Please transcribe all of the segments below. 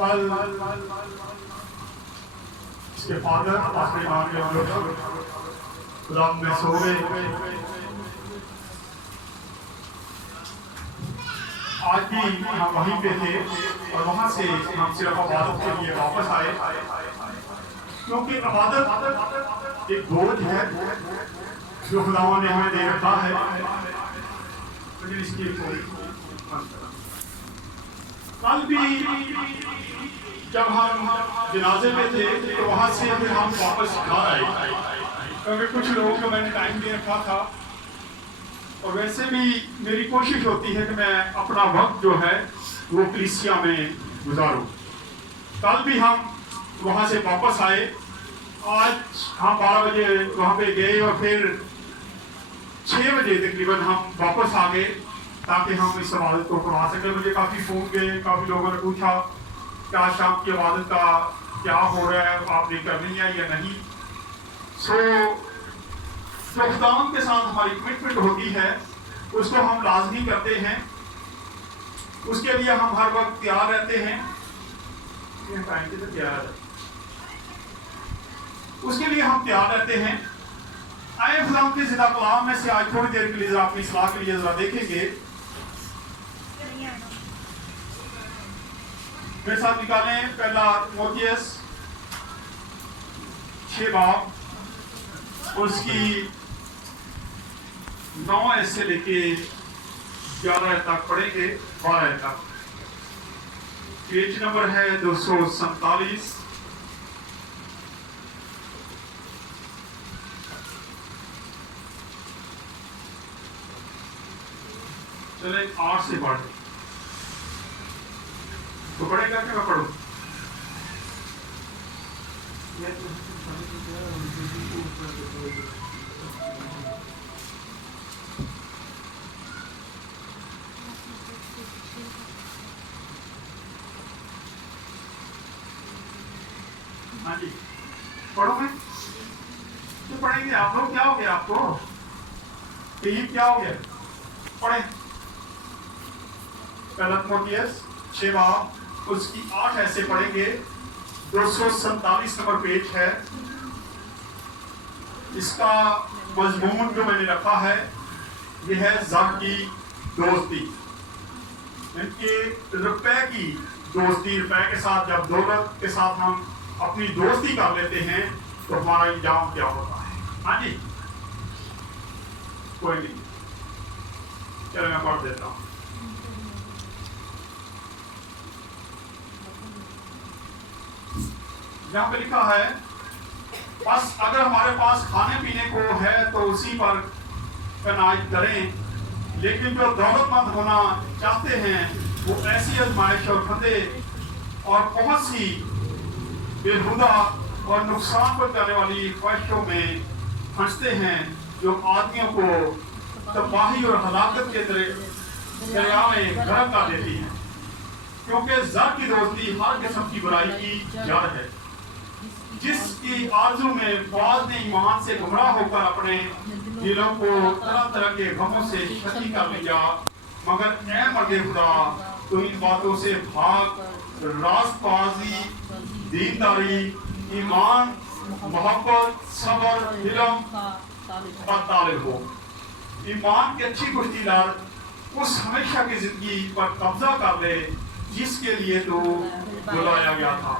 کل اس کے فادر آخری مان کے ہم لوگ خدا میں سو گئے. آج بھی ہم وہیں پہ تھے اور وہاں سے ہم صرف عبادت کے لیے واپس آئے کیونکہ عبادت ایک بوجھ ہے جو خداوند نے ہمیں دے رکھا ہے. لیکن اس کی کل بھی جب ہم جنازے میں تھے تو وہاں سے پھر ہم واپس گھر آئے کیونکہ کچھ لوگوں کو میں نے ٹائم دے رکھا تھا اور ویسے بھی میری کوشش ہوتی ہے کہ میں اپنا وقت جو ہے وہ کلیسیا میں گزاروں. کل بھی ہم وہاں سے واپس آئے. آج ہم 12 بجے وہاں پہ گئے اور پھر 6 بجے تقریباً ہم واپس آ گئے تاکہ ہم اس عبادت کو کروا سکیں. مجھے کافی فون گئے, کافی لوگوں نے پوچھا کیا شام کی عبادت کا کیا ہو رہا ہے, آپ نے کرنی ہے یا نہیں. سو جو خداوند کے ساتھ ہماری کمٹمنٹ ہوتی ہے اس کو ہم لازمی کرتے ہیں, اس کے لیے ہم ہر وقت تیار رہتے ہیں. اس کے لیے ہم تیار رہتے ہیں. آئے خداوند کے زندہ کلام میں سے آج تھوڑی دیر کے لیے ذرا اپنی اصلاح کے لیے ذرا دیکھیں گے. میرے ساتھ نکالیں پہلا تیموتھیوس 6 باب اس کی 9 آیت سے لے کے 11 آیت تک پڑھیں گے. 12 آیت تک. پیج نمبر ہے 247. چلیں 8 سے پڑھیں. تو پڑھے گا کہ میں پڑھوں؟ ہاں جی پڑھو گے تو پڑھیں گے. آپ لوگ کیا ہو گیا, آپ کو ٹیم کیا ہو گیا؟ پڑھیں. پہلا تیموتھیوس 6 باب اس کی 8 ایسے پڑھیں گے. 247 نمبر پیج ہے. اس کا مضمون جو میں نے رکھا ہے یہ ہے ذاتی دوستی. ان کے روپے کی دوستی, روپے کے ساتھ جب دولت کے ساتھ ہم اپنی دوستی کر لیتے ہیں تو ہمارا انجام کیا ہوتا ہے. ہاں جی کوئی نہیں, چلو میں پڑھ دیتا ہوں. یہاں پہ لکھا ہے بس اگر ہمارے پاس کھانے پینے کو ہے تو اسی پر قناعت کریں, لیکن جو دولت مند ہونا چاہتے ہیں وہ ایسی آزمائش اور پھندے اور بہت سی بےہودہ اور نقصان پہنچانے والی خواہشوں میں پھنستے ہیں جو آدمیوں کو تباہی اور ہلاکت کے دریا میں غرق کر دیتی ہیں. کیونکہ زر کی دوستی ہر قسم کی برائی کی جڑ ہے, جس کی آرزو میں بعض نے ایمان سے گمراہ ہو کر اپنے دلوں کو طرح طرح کے غموں سے شکی کر لیا. مگر اے مرد خدا تو ان باتوں سے بھاگ, راست بازی, دینداری, ایمان, محبت, صبر, علم پر طالب ہو. ایمان کی اچھی کشتی لڑ, اس ہمیشہ کی زندگی پر قبضہ کر لے جس کے لیے تو بلایا گیا تھا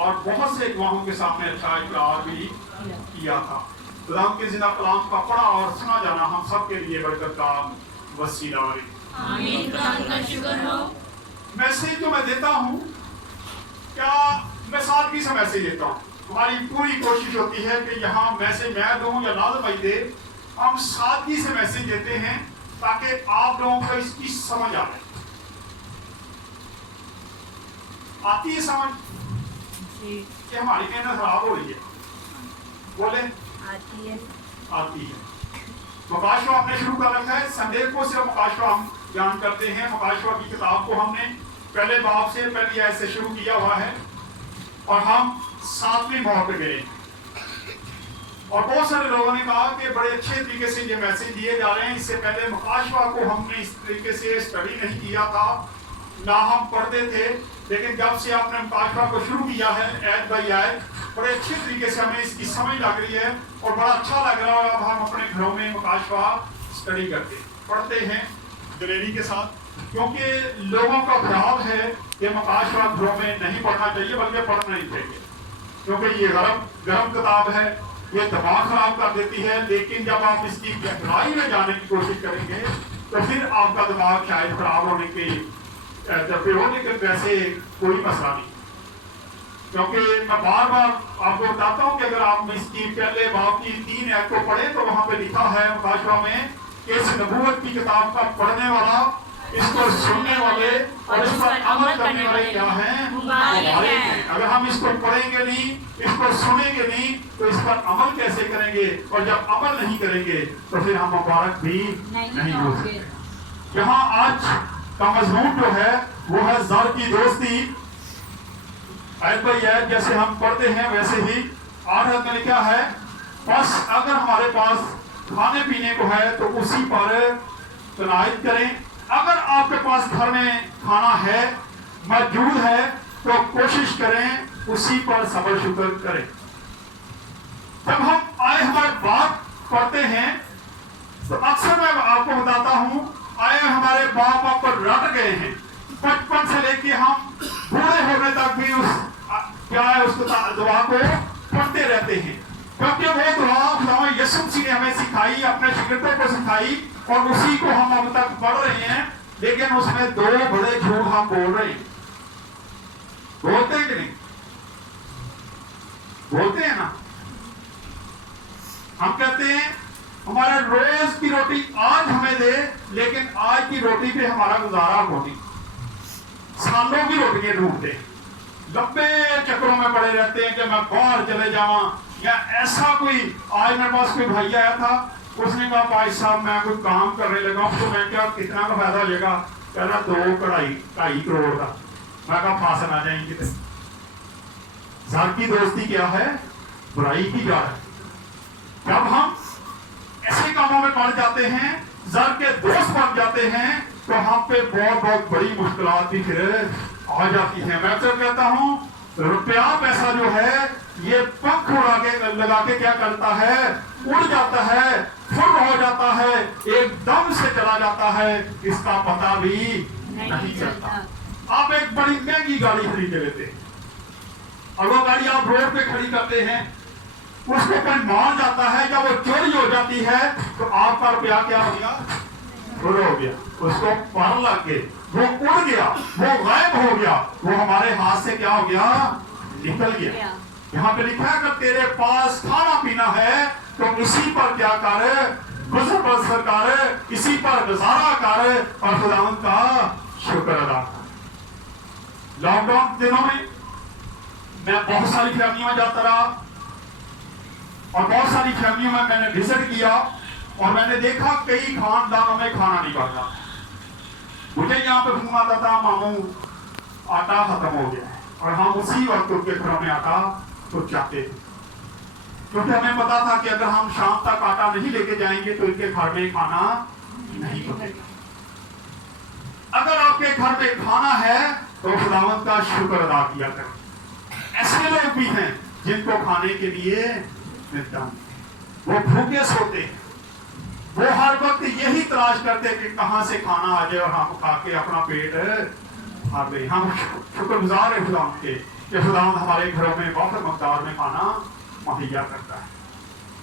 اور بہت سے گواہوں کے سامنے اچھا اقرار بھی کیا تھا. خدا کے زندہ کلام کا پڑھا اور سنا جانا ہم سب کے لیے برکت کا وسیلہ بنے. آمین. خدا کا شکر ہو. میسیج جو میں دیتا ہوں کیا میں سادگی سے میسیج دیتا ہوں. ہماری پوری کوشش ہوتی ہے کہ یہاں میسیج میں دوں یا نازم بھائی دے, ہم سادگی سے میسیج دیتے ہیں تاکہ آپ لوگوں کو اس کی سمجھ آ جائے. آتی ہے سمجھ کہ ہماری محنت خراب ہو رہی ہے؟ بولے آتی ہے. آتی ہے. مکاشفہ ہم نے شروع کر رکھا ہے. سنڈے کو صرف مکاشفہ ہم بیان کرتے ہیں. مکاشفہ کی کتاب کو ہم نے پہلے باب سے پہلی آیت سے شروع کیا ہوا ہے اور ہم 7ویں باب پہ گئے. اور بہت سارے لوگوں نے کہا کہ بڑے اچھے طریقے سے یہ میسیج دیے جا رہے ہیں. اس سے پہلے مکاشفہ کو ہم نے اس طریقے سے اسٹڈی نہیں کیا تھا. ना हम पढ़ते थे, लेकिन जब से आपने मुकाशफा को शुरू किया है ऐड बाई ऐड, बड़े अच्छे तरीके से हमें इसकी समझ लग रही है और बड़ा अच्छा लग रहा है। अब हम अपने घरों में मुकाशफा स्टडी करते पढ़ते हैं दिलेरी के साथ, क्योंकि लोगों का ख्याल है कि मुकाशफा घरों में नहीं पढ़ना चाहिए बल्कि पढ़ना ही चाहिए, क्योंकि ये गरम किताब है, ये दिमाग खराब कर देती है। लेकिन जब आप इसकी गहराई में जाने की कोशिश करेंगे तो फिर आपका दिमाग शायद खराब होने के लेकिन वैसे कोई मसला नहीं, क्योंकि मैं बार बार आपको बताता हूँ कि अगर आप इसकी पहले बाब की 3 आयत को पढ़े तो वहां पे लिखा है मुकाशफा में कि इस नबूवत की किताब का पढ़ने वाला, इसको सुनने वाले और इस पर अमल करने वाले क्या हैं? मुबारक हैं। अगर हम इसको पढ़ेंगे नहीं, इसको सुनेंगे नहीं, तो इस पर अमल कैसे करेंगे? और जब अमल नहीं करेंगे तो फिर हम मुबारक भी नहीं हो सकते। यहाँ आज का मजमून जो है वो है ज़र की दोस्ती। आयत बाई आयत जैसे हम पढ़ते हैं वैसे ही 8 आयत में लिखा है, बस अगर हमारे पास खाने पीने को है तो उसी पर तनायत करें। अगर आपके पास घर में खाना है, मौजूद है, तो कोशिश करें उसी पर सब्र शुक्र करें। जब हम आए हमारे बाप पढ़ते हैं तो अक्सर मैं आपको बताता हूं, आए हमारे बाप आप पर रट गए हैं, बचपन से लेके हम बूढ़े होने तक भी उस दुआ को पढ़ते रहते हैं, क्योंकि वो दुआ यीशु मसीह ने हमें सिखाई, अपने शिगिर्दों को सिखाई और उसी को हम अब तक पढ़ रहे हैं। लेकिन उसमें 2 बड़े झूठ हम बोल रहे हैं। बोलते हैं कि नहीं? बोलते हैं ना। हम कहते हैं हमारे रोज की रोटी आज हमें दे, लेकिन आज की रोटी पे हमारा गुजारा होती, सालों की रोटियां ढूंढते हैं, लंबे चक्रों में पड़े रहते हैं कि मैं बाहर चले जावा। या ऐसा कोई, आज मेरे पास कोई भाई आया था, उसने कहा भाई साहब मैं कोई काम करने लगा हूं, तो मैं क्या कितना का फायदा हो जाएगा? कह रहा 2-2.5 करोड़ का। मैं कहा फांस ना जाएंगे। ज़र की दोस्ती क्या है? बुराई की जड़ है। जब हम ऐसे कामों में पड़ जाते हैं, ज़र के दोस्त बन जाते हैं, तो हम पे बहुत बड़ी मुश्किलात भी फिर आ जाती हैं। मैं तो कहता हूं रुपया पैसा जो है ये पंख उड़ा के लगा के क्या करता है? उड़ जाता है, फुर हो जाता है, एकदम से चला जाता है, इसका पता भी नहीं चलता। आप एक बड़ी महंगी गाड़ी खरीद लेते हैं और वो गाड़ी आप रोड पे खड़ी करते हैं, उसको कोई मार जाता है या वो चोरी हो जाती है, तो आपका रुपया क्या हो गया? फुर हो गया, उसको पर लग गए, वो उड़ गया, वो गायब हो गया, वो हमारे हाथ से क्या हो गया? निकल गया। यहाँ पे लिखा है अगर तेरे पास खाना पीना है तो इसी पर क्या कर? गुजर बसर कर, इसी पर गुजारा कर और खुदावंद का शुक्र अदा कर। लॉकडाउन दिनों में मैं बहुत सारी फैमिलियों में जाता रहा और बहुत सारी फैमिलियों में मैंने विजिट किया और मैंने देखा कई खानदानों में खाना नहीं बनता। मुझे यहाँ पे फोन आता था, मामू आटा खत्म हो गया है, और हम उसी वक्त उनके घरों में आटा तो जाते थे, क्योंकि हमें पता था कि अगर हम शाम तक आटा नहीं लेके जाएंगे तो इनके घर में खाना नहीं बनेगा। अगर आपके घर में खाना है तो खुदावंद का शुक्र अदा किया करें। ऐसे लोग भी हैं जिनको खाने के लिए मिलता नहीं, वो भूखे सोते हैं, वो हर वक्त यही तलाश करते हैं कि कहां से खाना आ जाए और हम खा के अपना पेट भर ले। हम शुक्रगुजार है खुदावंद के कि खुदावंद हमारे घरों में बहुत मकदार में खाना मुहैया करता है।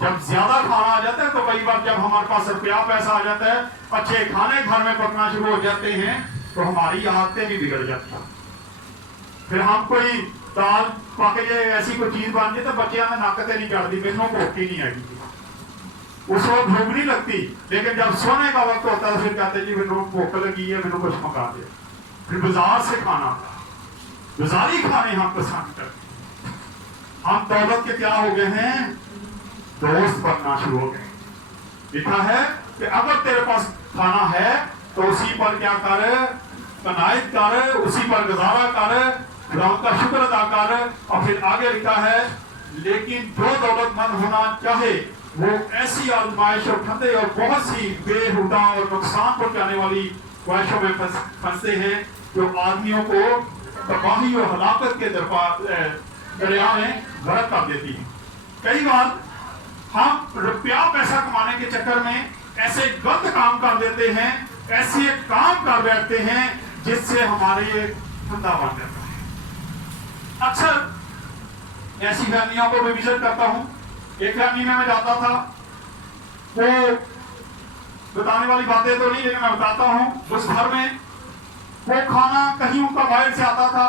जब ज्यादा खाना आ जाता है तो कई बार जब हमारे पास रुपया पैसा आ जाता है, अच्छे खाने घर में पकना शुरू हो जाते हैं, तो हमारी आदतें भी बिगड़ जाती हैं। फिर हम कोई दाल पाके ऐसी कोई चीज बन जाए तो बच्चियां ने नाकते नहीं चढ़ती, मैनू भूख ही नहीं आएगी, उस वक्त भूख नहीं लगती, लेकिन जब सोने का वक्त होता है फिर कहते जी मैनू भूख लगी है, मैनू कुछ मंगा दे। फिर बाजार से खाना, बाजारी खाने हम पसंद करते। हम दौलत के क्या हो गए हैं? दोस्त बनना शुरू हो गए। लिखा है कि अगर तेरे पास खाना है तो उसी पर क्या कर? कनायत कर, उसी पर गुजारा कर, खुदावंद का शुक्र अदा कर। और फिर आगे लिखा है लेकिन जो दौलतमंद होना चाहे वो ऐसी आजमाइश और फंदे और बहुत सी बेहुदा और नुकसान पहुंचाने वाली ख्वाहिशों में फंसते हैं जो आदमियों को तबाही और हलाकत के दरिया में गर्क कर देती है। कई बार हम रुपया पैसा कमाने के चक्कर में ऐसे गलत काम कर देते हैं, ऐसे काम कर बैठते हैं जिससे हमारे धंधा बन जाता है। अक्सर ऐसी फैमिलियों को मैं विजिट करता हूँ। एक फैमिली में मैं जाता था, वो बताने वाली बातें तो नहीं लेकिन मैं बताता हूँ। उस घर में वो खाना कहीं उनका बाहर से आता था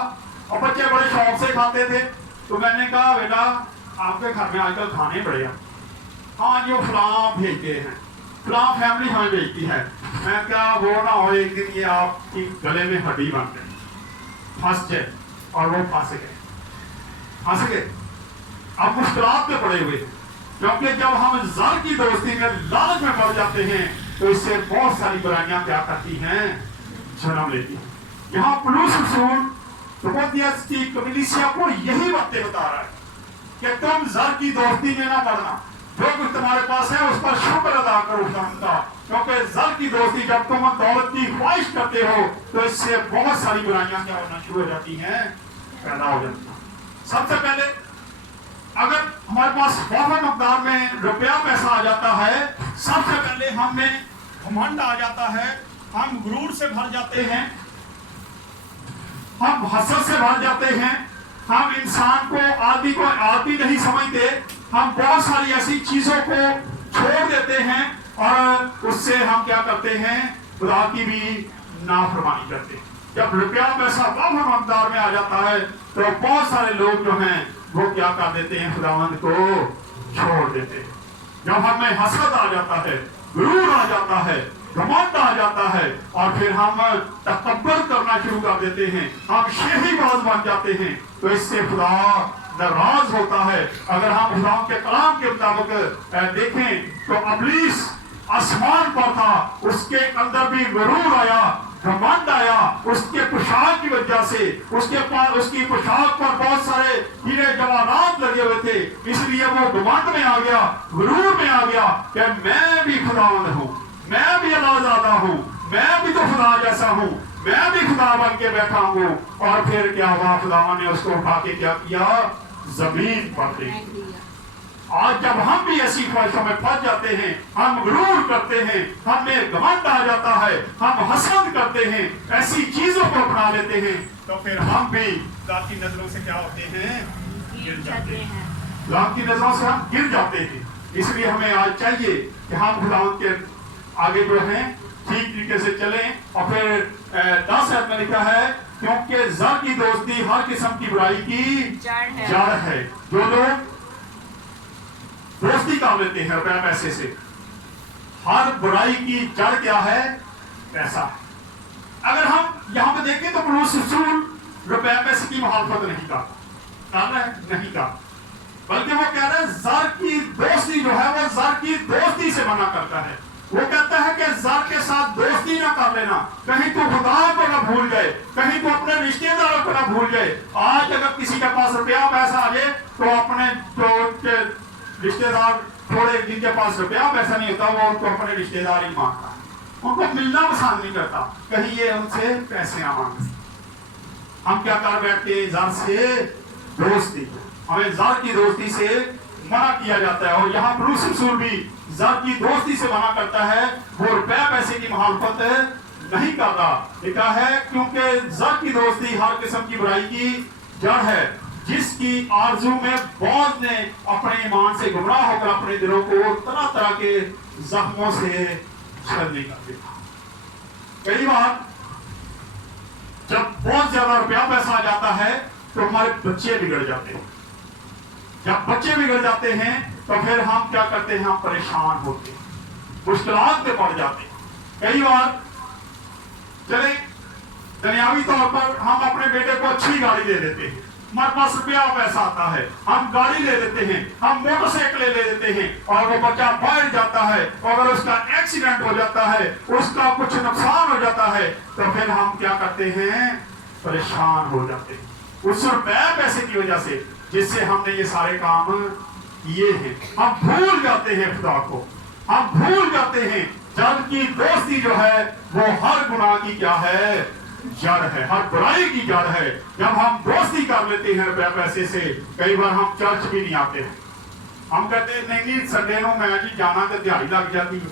और बच्चे बड़े शौक से खाते थे। तो मैंने कहा बेटा आपके घर में आजकल खाने बड़े हैं। हाँ जो फलां भेजते हैं, फलां फैमिली हमें भेजती है। मैं क्या वो ना हो एक दिन ये आपकी गले में हड्डी बन गई, फंस जाए। और वो फंस गए। अब मुश्किलात में पड़े हुए, क्योंकि जब हम ज़र की दोस्ती में लालच में पड़ जाते हैं तो इससे बहुत सारी बुराइयां क्या करती हैं, जन्म लेती हैं। यहाँ पुलूस रसूल तिमोथियस की कलीसिया को यही बातें बता रहा है कि तुम ज़र की दोस्ती में ना पड़ना, जो कुछ तुम्हारे पास है उस पर शुक्र अदा करो का, क्योंकि ज़र की दोस्ती जब तुम दौलत की ख्वाहिश करते हो तो इससे बहुत सारी बुराइयां क्या होना शुरू हो जाती हैं, पैदा हो जाती हैं। सबसे पहले अगर हमारे पास वाफर मकदार में रुपया पैसा आ जाता है, सबसे पहले हम में घमंड आ जाता है, हम गुरूर से भर जाते हैं, हम हसद से भर जाते हैं, हम इंसान को आदमी को आदमी नहीं समझते, हम बहुत सारी ऐसी चीजों को छोड़ देते हैं और उससे हम क्या करते हैं, खुदा की भी नाफरमानी करते हैं। जब रुपया पैसा वाफर मकदार में आ जाता है तो बहुत सारे लोग जो हैं वो क्या कर देते हैं, खुदावंद को छोड़ देते हैं। जब हमें हसद आ जाता है, गुरूर आ जाता है, घमंड आ जाता है और फिर हम तकब्बुर करना शुरू कर देते हैं, हम शेहीबाज बन जाते हैं, तो इससे खुदा नाराज होता है। अगर हम खुदा के कलाम के मुताबिक देखें तो इब्लीस आसमान पर था, उसके अंदर भी गुरूर आया, घमंड आया, उसके पोशाक की वजह से, उसकी पोशाक पर बहुत सारे हीरे जवाहरात लगे हुए थे, इसलिए वो घमंड में आ गया, गुरूर में आ गया कि मैं भी खुदावंद हूँ, मैं भी अल्लाहज़ादा हूँ, मैं भी तो खुदा जैसा हूँ, मैं भी खुदा बन के बैठा हूँ। और फिर क्या हुआ, खुदा ने उसको उठा के क्या किया, जमीन पर दे दिया। आज जब हम भी ऐसी ख्वाहिशों में फंस जाते हैं, हम गुरूर करते हैं, हमें घमंड आ जाता है, हम हसद करते हैं, ऐसी चीजों को अपना लेते हैं, तो फिर हम भी खुदा की नजरों से क्या होते हैं, गिर जाते हैं। खुदा की नजरों से हम गिर जाते हैं। इसलिए हमें आज चाहिए कि हम खुदा के आगे जो हैं ठीक तरीके से चलें। और फिर 10 आयत में लिखा है, क्योंकि ज़र की दोस्ती हर किस्म की बुराई की जड़ है। जो लोग दोस्ती कर लेते हैं रुपया पैसे से, हर बुराई की जड़ क्या है, पैसा। अगर हम यहाँ पे देखें तो पुलूस रसूल रुपया पैसे की मुखालफत नहीं का, बल्कि वो कह रहे हैं ज़र की दोस्ती जो है वो ज़र की दोस्ती से मना करता है। वो कहता है कि ज़र के साथ दोस्ती ना कर लेना, कहीं तो खुदा को ना भूल जाए, कहीं तो अपने रिश्तेदारों को ना भूल जाए। आज अगर किसी के पास रुपया पैसा आ जाए तो अपने जो रिश्तेदार थोड़े जिनके पास रुपया पैसा नहीं होता वो उनको अपने रिश्तेदार ही मांगता है, उनको मिलना पसंद नहीं करता, कहीं ये उनसे पैसे ना मांगे। हम क्या कर बैठते हैं, ज़र से दोस्ती, हमें ज़र की दोस्ती से मना किया जाता है। और यहाँ पुलूस रसूल भी ज़र की दोस्ती से मना करता है, वो रुपया पैसे की मुखालफत नहीं करता। लिखा है क्योंकि ज़र की दोस्ती हर किस्म की बुराई की जड़ है, जिसकी आरजू में बहुत ने अपने ईमान से गुमराह होकर अपने दिलों को तरह तरह के जख्मों से छलनी कर दिया। कई बार जब बहुत ज्यादा रुपया पैसा आ जाता है तो हमारे बच्चे बिगड़ जाते हैं। जब बच्चे बिगड़ जाते हैं तो फिर हम क्या करते हैं, हम परेशान होते हैं, मुश्किलात में पड़ जाते हैं। कई बार चले दुनियावी तौर पर हम अपने बेटे को अच्छी गाड़ी दे देते हैं, हमारे पास रुपया पैसा आता है, हम गाड़ी ले लेते हैं, हम मोटरसाइकिल ले लेते हैं, और वो बच्चा बाहर जाता है, अगर उसका एक्सीडेंट हो जाता है, उसका कुछ नुकसान हो जाता है, तो फिर हम क्या करते हैं, परेशान हो जाते हैं उस रुपया पैसे की वजह से जिससे हमने ये सारे काम किए हैं। हम भूल जाते हैं खुदा को, हम भूल जाते हैं जबकि दोस्ती जो है वो हर गुनाह की क्या है, जड़ है, हर बुराई की जड़ है। जब हम दोस्ती कर लेते हैं रुपया पैसे से, कई बार हम चर्च भी नहीं आते हैं। हम कहते हैं नहीं संडे को मैं जी जाना तो दिहाड़ी लग जाती है।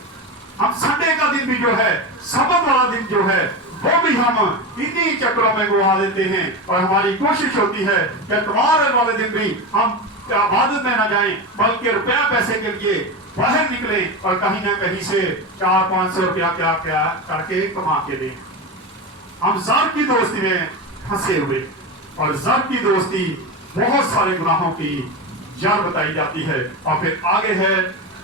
हम संडे का दिन भी जो है, सबत वाला दिन जो है, वो भी हम इन्हीं चक्रों में गुआ देते हैं। और हमारी कोशिश होती है कि तुम्हारे वाले दिन भी हम इबादत में न जाएं, बल्कि रुपया पैसे के लिए बाहर निकले और कहीं ना कहीं से 400-500 रुपया क्या क्या करके कमा के दें। हम ज़र की दोस्ती में फंसे हुए, और ज़र की दोस्ती बहुत सारे गुनाहों की जड़ बताई जाती है। और फिर आगे है,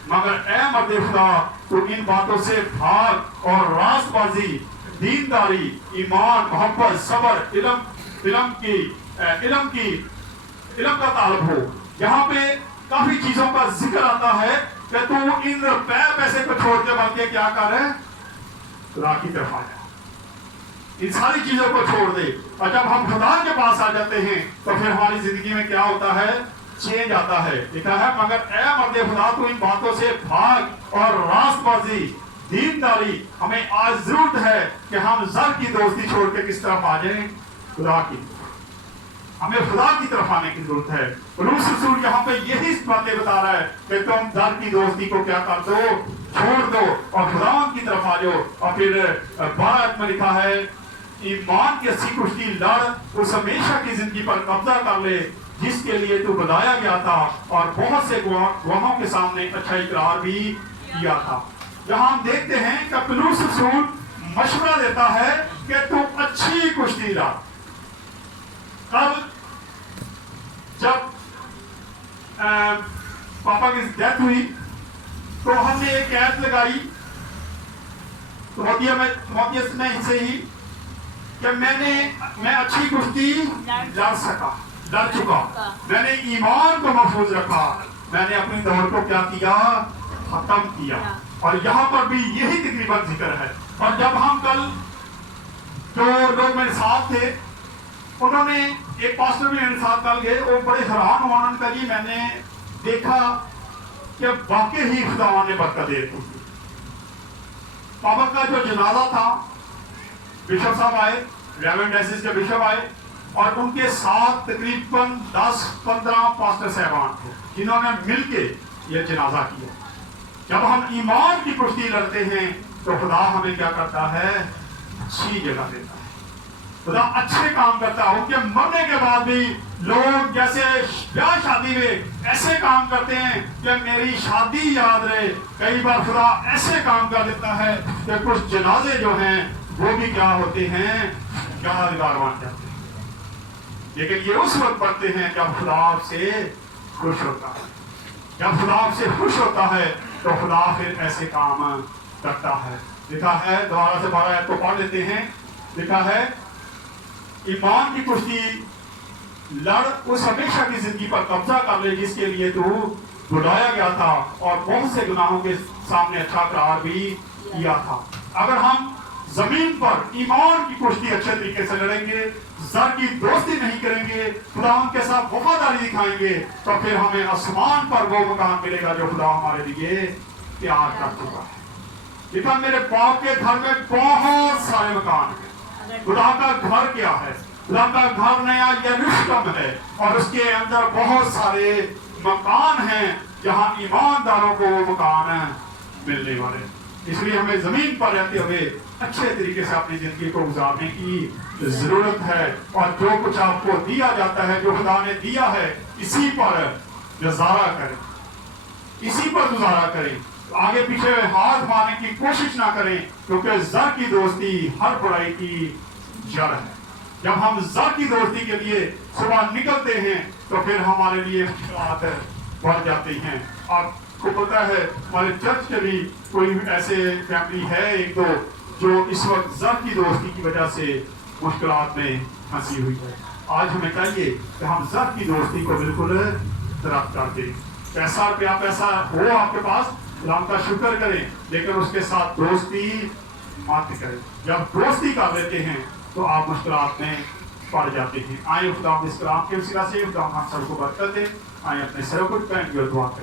मगर ए मर्द खुदा तू इन बातों से भाग और रास्तबाजी, दीनदारी, ईमान, मोहब्बत, सब्र, इल्म का तालब हो। यहाँ पे काफी चीजों का जिक्र आता है कि तू इन पैसे को छोड़ के बल्कि क्या कर, खुदा की तरफ आ जा, इन सारी चीजों को छोड़ दे। और जब हम खुदा के पास आ जाते हैं तो फिर हमारी जिंदगी में क्या होता है, चेंज आता है। लिखा है, मगर ए मर्द खुदा तू इन बातों से भाग और रास्तबाजी, दीनदारी। हमें आज जरूरत है कि हम ज़र की दोस्ती छोड़ के किस तरफ आ जाएं, खुदा की। हमें खुदा की तरफ आने की जरूरत है। पौलुस रसूल यहाँ पे यही बातें बता रहा है कि तुम ज़र की दोस्ती को क्या कर दो, छोड़ दो और खुदा की तरफ आ जाओ। और फिर 12 में लिखा है, ईमान की अच्छी कुश्ती लड़, उस हमेशा की जिंदगी पर कब्जा कर ले जिसके लिए तू बुलाया गया था और बहुत से गवाहों के सामने अच्छा इकरार भी किया था। जहां हम देखते हैं कि पौलुस रसूल मशवरा देता है कि तू अच्छी कुश्ती लड़। कल जब पापा की डेथ हुई तो हमने एक ऐड लगाई मोतिया में इससे ही कि मैं अच्छी कुश्ती लड़ चुका, मैंने ईमान को महफूज रखा, मैंने अपनी दौड़ को क्या किया, खत्म किया। और यहाँ पर भी यही तकरीबन जिक्र है। और जब हम कल जो लोग मेरे साथ थे, उन्होंने एक पास्टर भी मेरे साथ कल गए, वो बड़े हैरान हुआ। उन्होंने कहा जी मैंने देखा कि वाकई ही खुदा ने बरकत दे दी। पापा का जो जनाजा था, बिशप साहब आए, रेवरेंड डायसिस के बिशप आए और उनके साथ तकरीबन 10-15 पास्टर साहबान थे जिन्होंने मिलके ये जनाजा किया। जब हम ईमान की कुश्ती लड़ते हैं तो खुदा हमें क्या करता है, अच्छी जगह देता है, खुदा अच्छे काम करता है। उनके मरने के बाद भी लोग जैसे ब्याह शादी में ऐसे काम करते हैं कि मेरी शादी याद रहे। कई बार खुदा ऐसे काम कर देता है कि कुछ जनाजे जो हैं वो भी क्या होते हैं, यादगार बन जाते हैं। लेकिन ये उस वक्त बनते हैं जब खुदा आपसे खुश होता है। जब खुदा आपसे खुश होता है तो खुदा फिर ऐसे काम करता है। लिखा है, दोबारा से 12 आयत को पढ़ लेते हैं। लिखा है, ईमान की कुश्ती लड़, उस हमेशा की जिंदगी पर कब्जा कर ले जिसके लिए तू बुलाया गया था और बहुत से गुनाहों के सामने अच्छा करार भी किया था। अगर हम जमीन पर ईमान की कुश्ती अच्छे तरीके से लड़ेंगे, ज़र की दोस्ती नहीं करेंगे, खुदा के साथ वफादारी दिखाएंगे, तो फिर हमें आसमान पर वो मकान मिलेगा जो खुदा हमारे लिए तैयार कर चुका है। लिखा, मेरे बाप के घर में बहुत सारे मकान हैं। खुदा का घर क्या है? खुदा का घर नया यरूशलेम है और उसके अंदर बहुत सारे मकान हैं जहां ईमानदारों को वो मकान मिलने वाले। इसलिए हमें जमीन पर रहते हुए अच्छे तरीके से अपनी जिंदगी को गुजारने की जरूरत है। और जो कुछ आपको दिया जाता है, जो खुदा ने दिया है, इसी पर गुजारा करें, इसी पर गुजारा करें। आगे पीछे हाथ मारने की कोशिश ना करें, क्योंकि ज़र की दोस्ती हर बुराई की जड़ है। जब हम ज़र की दोस्ती के लिए सुबह निकलते हैं तो फिर हमारे लिए मुश्किलात बढ़ जाती हैं। आपको पता है, हमारे चर्च के भी कोई ऐसे फैमिली है एक दो जो इस वक्त ज़र की दोस्ती की वजह से मुश्किलात में फंसी हुई है। आज हमें चाहिए कि हम ज़र की दोस्ती को बिल्कुल तरफ कर दें। पैसा हो आपके पास, खुदाम का शुक्र करें, लेकिन उसके साथ दोस्ती मत करें। जब दोस्ती कर लेते हैं तो आप मुश्किलात में पड़ जाते हैं। आए खुदा इस कलाम के वसीला से खुदा हम सबको बरकत दे। आए अपने सर को पहन के दुआ करें।